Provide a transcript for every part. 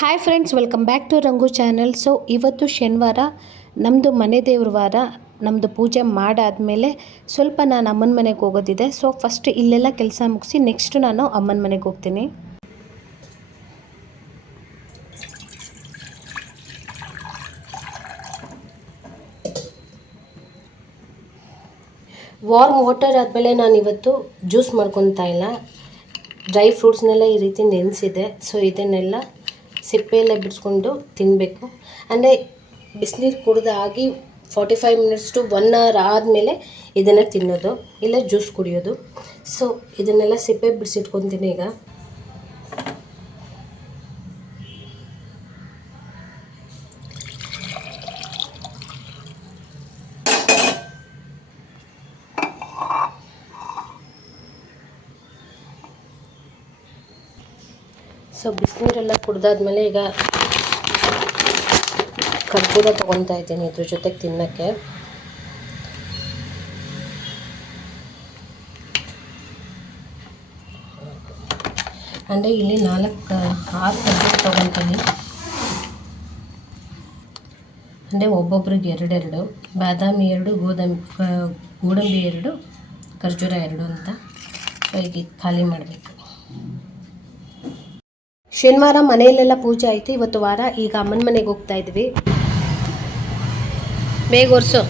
Hi friends, welcome back to Rangu channel. So ಇವತ್ತು ಶನಿವಾರ, ನಮ್ಮದು ಮನೆ ದೇವ್ರ ವಾರ. ನಮ್ಮದು ಪೂಜೆ ಮಾಡಾದಮೇಲೆ ಸ್ವಲ್ಪ ನಾನು ಅಮ್ಮನ ಮನೆಗೆ ಹೋಗೋದಿದೆ. ಸೊ ಫಸ್ಟ್ ಇಲ್ಲೆಲ್ಲ ಕೆಲಸ ಮುಗಿಸಿ ನೆಕ್ಸ್ಟ್ ನಾನು ಅಮ್ಮನ ಮನೆಗೆ ಹೋಗ್ತೀನಿ. ವಾರ್ಮ್ ವಾಟರ್ ಆದಮೇಲೆ ನಾನು ಇವತ್ತು ಜ್ಯೂಸ್ ಮಾಡ್ಕೊತಾ ಇಲ್ಲ. ಡ್ರೈ ಫ್ರೂಟ್ಸ್ನೆಲ್ಲ ಈ ರೀತಿ ನೆನೆಸಿದೆ. ಸೊ ಇದನ್ನೆಲ್ಲ ಸಿಪ್ಪೆಯೆಲ್ಲ ಬಿಡಿಸ್ಕೊಂಡು ತಿನ್ನಬೇಕು. ಅಂದರೆ ಬಿಸಿನೀರು ಕುಡ್ದಾಗಿ 45 ಮಿನಿಟ್ಸ್ ಟು 1 ಅವರ್ ಆದಮೇಲೆ ಇದನ್ನು ತಿನ್ನೋದು, ಇಲ್ಲ ಜ್ಯೂಸ್ ಕುಡಿಯೋದು. ಸೊ ಇದನ್ನೆಲ್ಲ ಸಿಪ್ಪೆ ಬಿಡಿಸಿಟ್ಕೊತೀನಿ ಈಗ. ಸೊ ಬಿಸಿನೀರೆಲ್ಲ ಕುಡ್ದಾದ್ಮೇಲೆ ಈಗ ಕರ್ಪೂರ ತೊಗೊತಾ ಇದ್ದೀನಿ ಇದ್ರ ಜೊತೆಗೆ ತಿನ್ನೋಕ್ಕೆ. ಅಂದರೆ ಇಲ್ಲಿ 4-6 ಕರ್ಪೂರ ತೊಗೊತೀನಿ. ಅಂದರೆ ಒಬ್ಬೊಬ್ರಿಗೆ 2 ಬಾದಾಮಿ 2, ಗೋಡಂಬಿ 2, ಖರ್ಜೂರ 2 ಅಂತ. ಸೊ ಈಗ ಖಾಲಿ ಮಾಡಬೇಕು. ಶನಿವಾರ ಮನೆಯಲ್ಲೆಲ್ಲ ಪೂಜೆ ಆಯಿತು. ಇವತ್ತು ವಾರ. ಈಗ ಅಮ್ಮನ ಮನೆಗೆ ಹೋಗ್ತಾ ಇದ್ವಿ. ಬೇಗ ಒರೆಸು.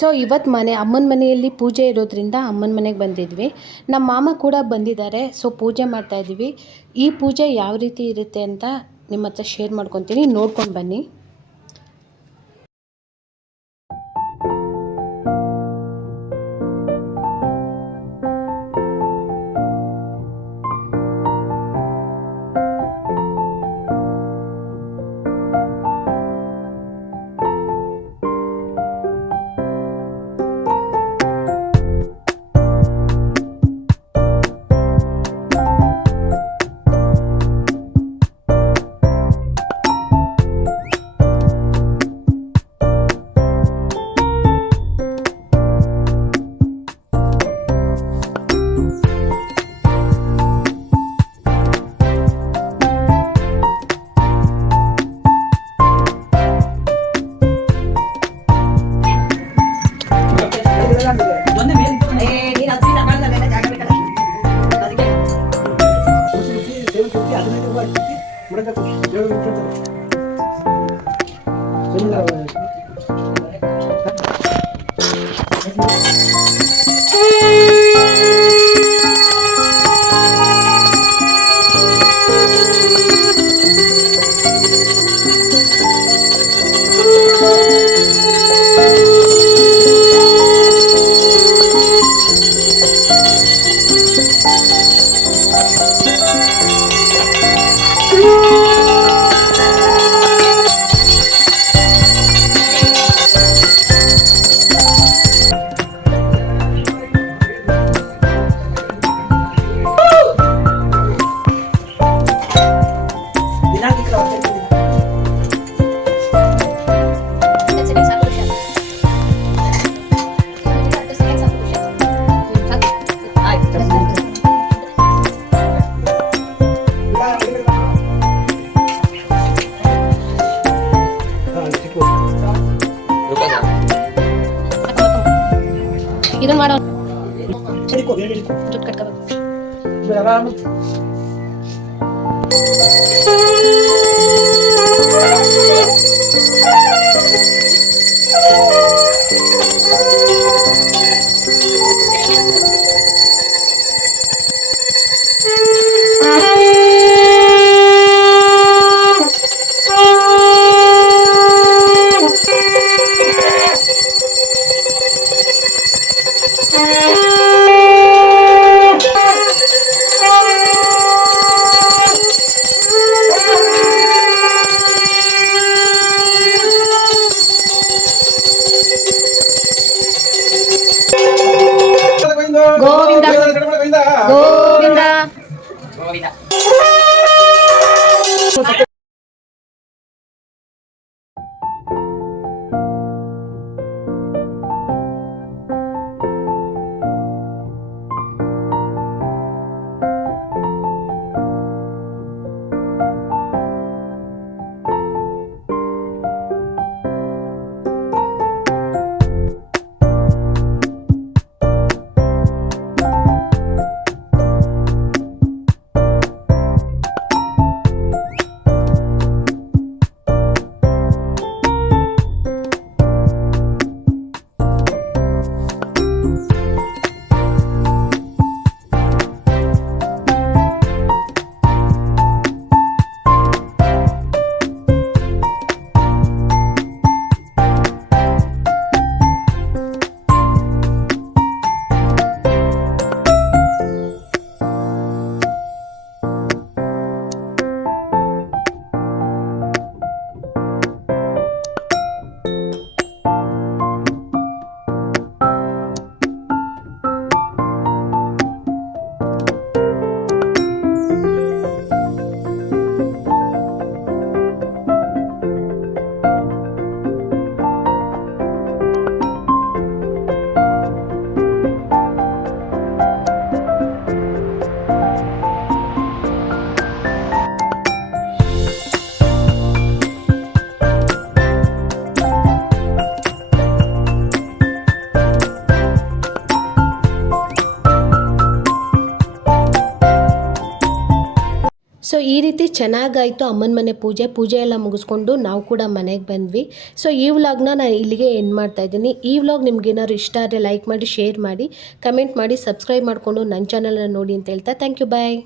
ಸೊ ಇವತ್ತು ಅಮ್ಮನ ಮನೆಯಲ್ಲಿ ಪೂಜೆ ಇರೋದ್ರಿಂದ ಅಮ್ಮನ ಮನೆಗೆ ಬಂದಿದ್ವಿ. ನಮ್ಮ ಮಾಮ ಕೂಡ ಬಂದಿದ್ದಾರೆ. ಸೊ ಪೂಜೆ ಮಾಡ್ತಾ ಇದ್ವಿ. ಈ ಪೂಜೆ ಯಾವ ರೀತಿ ಇರುತ್ತೆ ಅಂತ ನಿಮ್ಮ ಹತ್ರ ಶೇರ್ ಮಾಡ್ಕೊತೀನಿ, ನೋಡ್ಕೊಂಡು ಬನ್ನಿ. ಇದನ್ನ ಮಾಡೋ ದುಡ್ಡು ಕಟ್ಕೋಬೇಕು. ಗೋವಿಂದ ಗೋವಿಂದ ಗೋವಿಂದ. ಈ ರೀತಿ ಚೆನ್ನಾಗಾಯಿತು ಅಮ್ಮನ ಮನೆ ಪೂಜೆ ಎಲ್ಲ ಮುಗಿಸ್ಕೊಂಡು ನಾವು ಕೂಡ ಮನೆಗೆ ಬಂದ್ವಿ. ಸೊ ಈ ವ್ಲಾಗ್ನ ನಾನು ಇಲ್ಲಿಗೆ ಎಂಡ್ ಮಾಡ್ತಾ ಇದ್ದೀನಿ. ಈ ವ್ಲಾಗ್ ನಿಮ್ಗೆ ಏನಾದ್ರು ಇಷ್ಟ ಆದರೆ ಲೈಕ್ ಮಾಡಿ, ಶೇರ್ ಮಾಡಿ, ಕಮೆಂಟ್ ಮಾಡಿ, ಸಬ್ಸ್ಕ್ರೈಬ್ ಮಾಡಿಕೊಂಡು ನನ್ನ ಚಾನಲನ್ನು ನೋಡಿ ಅಂತ ಹೇಳ್ತಾ ಥ್ಯಾಂಕ್ ಯು, ಬಾಯ್.